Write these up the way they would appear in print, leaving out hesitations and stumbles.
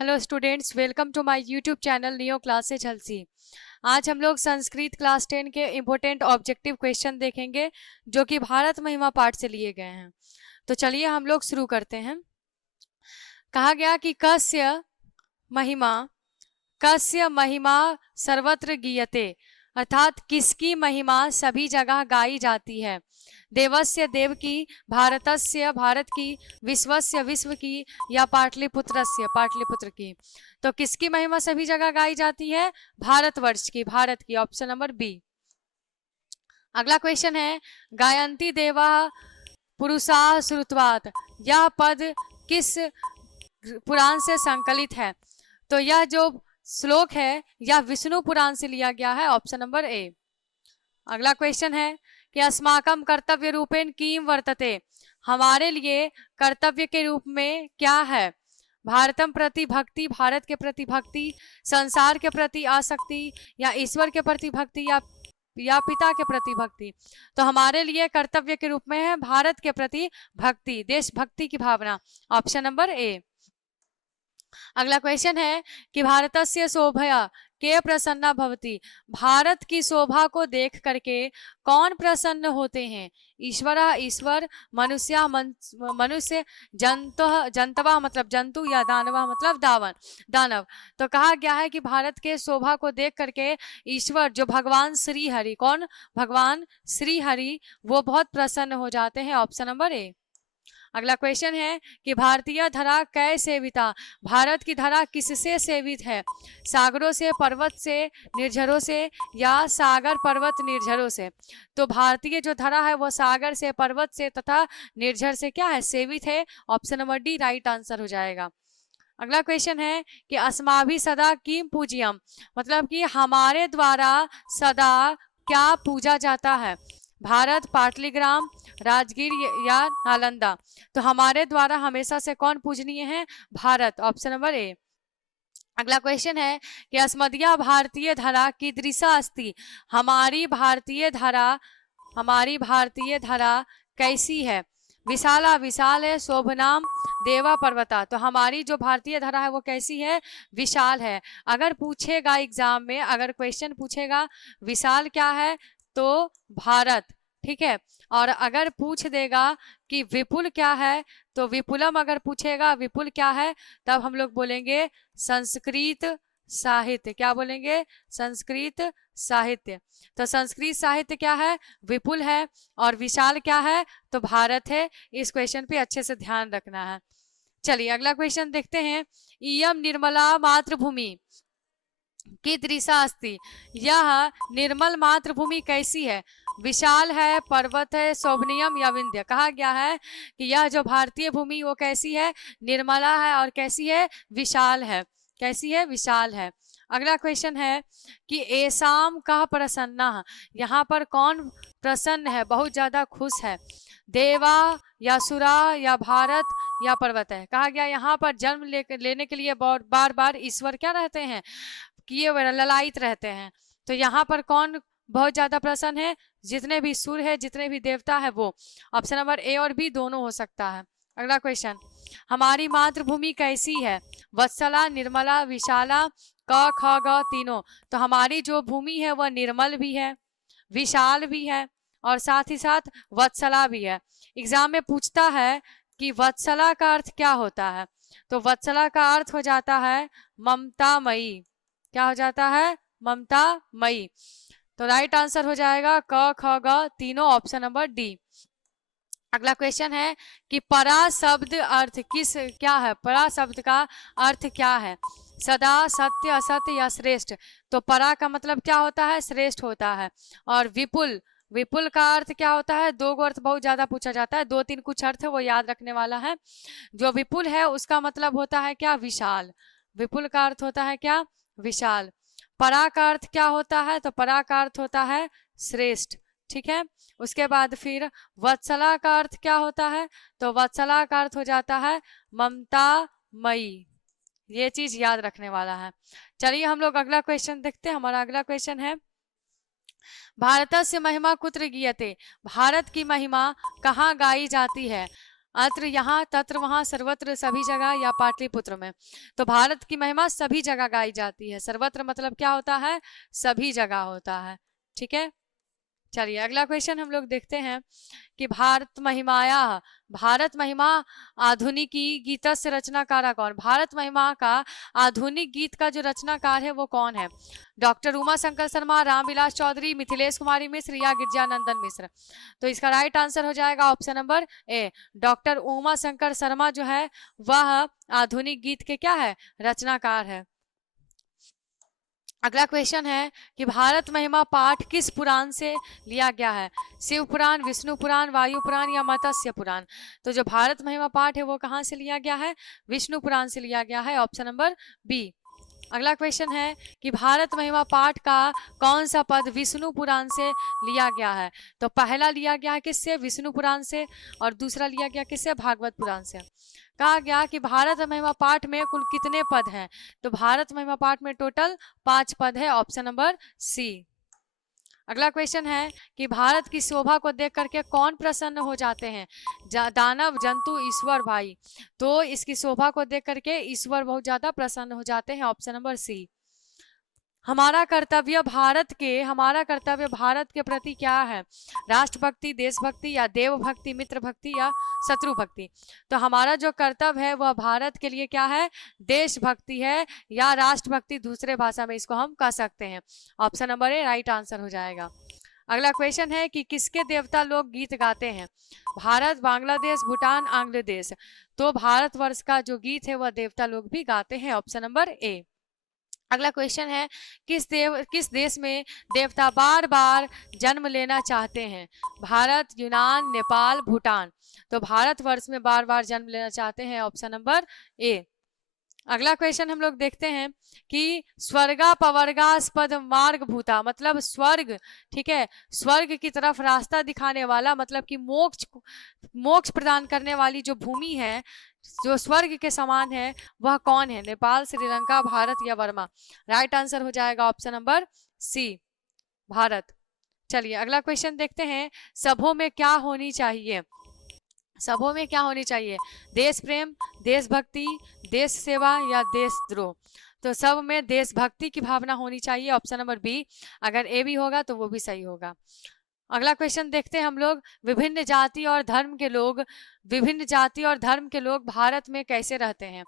Hello students, welcome to my YouTube channel Neo classes हल्सी। आज हम लोग संस्कृत क्लास 10 के इम्पोर्टेंट ऑब्जेक्टिव क्वेश्चन देखेंगे जो कि भारत महिमा पाठ से लिए गए हैं। तो चलिए हम लोग शुरू करते हैं। कहा गया कि कस्य महिमा सर्वत्र गीयते, अर्थात किसकी महिमा सभी जगह गाई जाती है। देवस्य देव की, भारतस्य भारत की, विश्वस्य विश्व की, या पाटलिपुत्रस्य पाटलिपुत्र की। तो किसकी महिमा सभी जगह गाई जाती है? भारतवर्ष की, भारत की। Option number B. अगला क्वेश्चन है, गायंती देवा पुरुषा श्रुतवात, यह पद किस पुराण से संकलित है? तो यह जो श्लोक है यह विष्णु पुराण से लिया गया है। Option number A. अगला क्वेश्चन है कि अस्माकम कर्तव्य रूपेण किम वर्तते, हमारे लिए कर्तव्य के रूप में क्या है? भारतम प्रति भक्ति, भारत के प्रति भक्ति, संसार के प्रति आसक्ति, या ईश्वर के प्रति भक्ति, या पिता के प्रति भक्ति। तो हमारे लिए कर्तव्य के रूप में है भारत के प्रति भक्ति, देशभक्ति की भावना। Option number A. अगला क्वेश्चन है कि भारतस्य शोभया के प्रसन्ना भवति, भारत की शोभा को देख करके कौन प्रसन्न होते हैं? ईश्वर, ईश्वर, मनुष्य मनुष्य, जंतवा मतलब जंतु, या दानवा मतलब दानव। तो कहा गया है कि भारत के शोभा को देख करके ईश्वर जो भगवान श्री हरि, कौन? भगवान श्री हरि, वो बहुत प्रसन्न हो जाते हैं। Option number A. अगला क्वेश्चन है कि भारतीय धरा कै सेविता, भारत की धरा किससे सेवित है? सागरों से, पर्वत से, निर्झरों से, या सागर पर्वत निर्झरों से। तो भारतीय जो धरा है वो सागर से, पर्वत से तथा निर्झर से क्या है? सेवित है। Option number D right answer हो जाएगा। अगला क्वेश्चन है कि अस्माभि सदा किम पूज्यम, मतलब कि हमारे द्वारा सदा क्या पूजा जाता है? भारत, पाटलिग्राम, राजगीर, या नालंदा। तो हमारे द्वारा हमेशा से कौन पूजनीय है? भारत। Option number A. अगला क्वेश्चन है कि अस्मदीया भारतीय धरा कीदृशा अस्ति, हमारी भारतीय धरा कैसी है? विशाला, विशाल है। शोभनाम, देवा पर्वता। तो हमारी जो भारतीय धरा है वो कैसी है? विशाल है। अगर पूछेगा एग्जाम में, अगर क्वेश्चन पूछेगा विशाल क्या है तो भारत, ठीक है। और अगर पूछ देगा कि विपुल क्या है तो विपुलम, अगर पूछेगा विपुल क्या है तब हम लोग बोलेंगे संस्कृत साहित्य। क्या बोलेंगे? संस्कृत साहित्य। तो संस्कृत साहित्य क्या है? विपुल है। और विशाल क्या है? तो भारत है। इस क्वेश्चन पे अच्छे से ध्यान रखना है। चलिए अगला क्वेश्चन देखते हैं। इयम निर्मला मातृभूमि कीदृशा अस्ति, यह निर्मल मातृभूमि कैसी है? विशाल है, पर्वत है, शोभनीयम, या विंध्य। कहा गया है कि यह जो भारतीय भूमि वो कैसी है? निर्मला है। और कैसी है? विशाल है। कैसी है? विशाल है। अगला क्वेश्चन है कि एसाम का प्रसन्ना, यहाँ पर कौन प्रसन्न है, बहुत ज्यादा खुश है? देवा, या सुरा, या भारत, या पर्वत है। कहा गया यहाँ पर जन्म लेने के लिए बार बार ईश्वर क्या रहते हैं? किए हुए ललायित रहते हैं। तो यहाँ पर कौन बहुत ज्यादा प्रसन्न है? जितने भी सुर है, जितने भी देवता है वो। ऑप्शन नंबर ए और बी दोनों हो सकता है। अगला क्वेश्चन, हमारी मातृभूमि कैसी है? वत्सला, निर्मला, विशाला, क ख ग तीनों। तो हमारी जो भूमि है वह निर्मल भी है, विशाल भी है, और साथ ही साथ वत्सला भी है। एग्जाम में पूछता है कि वत्सला का अर्थ क्या होता है? तो वत्सला का अर्थ हो जाता है ममतामयी। क्या हो जाता है? ममतामयी। तो राइट आंसर हो जाएगा क ख ग तीनों, ऑप्शन नंबर डी। अगला क्वेश्चन है कि परा शब्द अर्थ क्या है? परा शब्द का अर्थ क्या है? सदा, सत्य, असत्य, या श्रेष्ठ। तो परा का मतलब क्या होता है? श्रेष्ठ होता है। और विपुल, विपुल का अर्थ क्या होता है? दो अर्थ बहुत ज्यादा पूछा जाता है, दो तीन कुछ अर्थ है वो याद रखने वाला है। जो विपुल है उसका मतलब होता है क्या? विशाल। विपुल का अर्थ होता है क्या? विशाल। परा का अर्थ क्या होता है? तो परा का अर्थ होता है श्रेष्ठ, ठीक है। उसके बाद फिर वत्सला का अर्थ क्या होता है? तो वत्सला का अर्थ हो जाता है ममतामयी। ये चीज याद रखने वाला है। चलिए हम लोग अगला क्वेश्चन देखते हैं। हमारा अगला क्वेश्चन है, भारत से महिमा कुत्र गीयते, भारत की महिमा कहाँ गाई जाती है? अत्र यहाँ, तत्र वहाँ, सर्वत्र सभी जगह, या पाटलिपुत्र में। तो भारत की महिमा सभी जगह गाई जाती है। सर्वत्र मतलब क्या होता है, सभी जगह होता है। ठीक है, चलिए अगला क्वेश्चन हम लोग देखते हैं कि भारत महिमाया, भारत महिमा आधुनिकी गीतस्य रचनाकारा कौन। भारत महिमा का आधुनिक गीत का जो रचनाकार है वो कौन है। डॉक्टर उमा शंकर शर्मा, रामविलास चौधरी, मिथिलेश कुमारी मिश्र, या गिरजानंदन मिश्र। तो इसका राइट आंसर हो जाएगा ऑप्शन नंबर ए, डॉक्टर उमा शंकर शर्मा जो है वह आधुनिक गीत के क्या है, रचनाकार है। अगला क्वेश्चन है कि भारत महिमा पाठ किस पुराण से लिया गया है। शिव पुराण, विष्णु पुराण, वायु पुराण, या मत्स्य पुराण। तो जो भारत महिमा पाठ है वो कहाँ से लिया गया है, विष्णु पुराण से लिया गया है, ऑप्शन नंबर बी। अगला क्वेश्चन है कि भारत महिमा पाठ का कौन सा पद विष्णु पुराण से लिया गया है। तो पहला लिया गया है किससे, विष्णु पुराण से, और दूसरा लिया गया किससे, भागवत पुराण से। कहा गया कि भारत महिमा पाठ में कुल कितने पद हैं। तो भारत महिमा पाठ में टोटल 5 पद है, ऑप्शन नंबर सी। अगला क्वेश्चन है कि भारत की शोभा को देख करके कौन प्रसन्न हो जाते हैं। दानव, जंतु, ईश्वर भाई। तो इसकी शोभा को देख करके ईश्वर बहुत ज्यादा प्रसन्न हो जाते हैं, ऑप्शन नंबर सी। हमारा कर्तव्य भारत के प्रति क्या है। राष्ट्रभक्ति, देशभक्ति, या देव भक्ति, मित्र भक्ति, या शत्रु भक्ति। तो हमारा जो कर्तव्य है वह भारत के लिए क्या है, देशभक्ति है, या राष्ट्रभक्ति दूसरे भाषा में इसको हम कह सकते हैं। ऑप्शन नंबर ए राइट आंसर हो जाएगा। अगला क्वेश्चन है कि किसके देवता लोग गीत गाते हैं। भारत, बांग्लादेश, भूटान, आंग्लदेश। तो भारतवर्ष का जो गीत है वह देवता लोग भी गाते हैं, ऑप्शन नंबर ए। अगला क्वेश्चन है किस देश में देवता बार बार जन्म लेना चाहते हैं। भारत, यूनान, नेपाल, भूटान। तो भारतवर्ष में बार बार जन्म लेना चाहते हैं, ऑप्शन नंबर ए। अगला क्वेश्चन हम लोग देखते हैं कि स्वर्गा पवर्गास्पद मार्ग भूता, मतलब स्वर्ग, ठीक है, स्वर्ग की तरफ रास्ता दिखाने वाला, मतलब कि मोक्ष प्रदान करने वाली जो भूमि है, जो स्वर्ग के समान है, वह कौन है। नेपाल, श्रीलंका, भारत, या बर्मा। राइट आंसर हो जाएगा ऑप्शन नंबर सी, भारत। चलिए अगला क्वेश्चन देखते हैं, सभों में क्या होनी चाहिए। सभों में क्या होनी चाहिए, देश प्रेम, देशभक्ति, देश सेवा, या देशद्रोह। तो सब में देशभक्ति की भावना होनी चाहिए, ऑप्शन नंबर बी। अगर ए भी होगा तो वो भी सही होगा। अगला क्वेश्चन देखते हैं हम लोग, विभिन्न जाति और धर्म के लोग भारत में कैसे रहते हैं।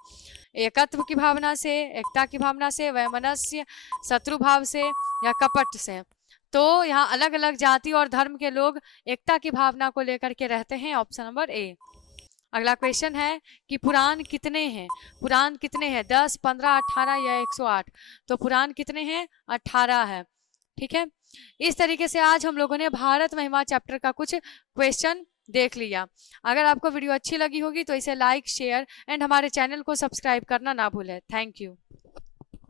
एकत्व की भावना से, एकता की भावना से, वैमनस्य, शत्रु भाव से, या कपट से। तो यहाँ अलग अलग जाति और धर्म के लोग एकता की भावना को लेकर के रहते हैं, ऑप्शन नंबर ए। अगला क्वेश्चन है कि पुराण कितने हैं। पुराण कितने हैं, 10, 15, 18, या 108। तो पुराण कितने हैं, 18 है। ठीक है, इस तरीके से आज हम लोगों ने भारत महिमा चैप्टर का कुछ क्वेश्चन देख लिया। अगर आपको वीडियो अच्छी लगी होगी तो इसे लाइक, शेयर एंड हमारे चैनल को सब्सक्राइब करना ना भूलें। Thank you.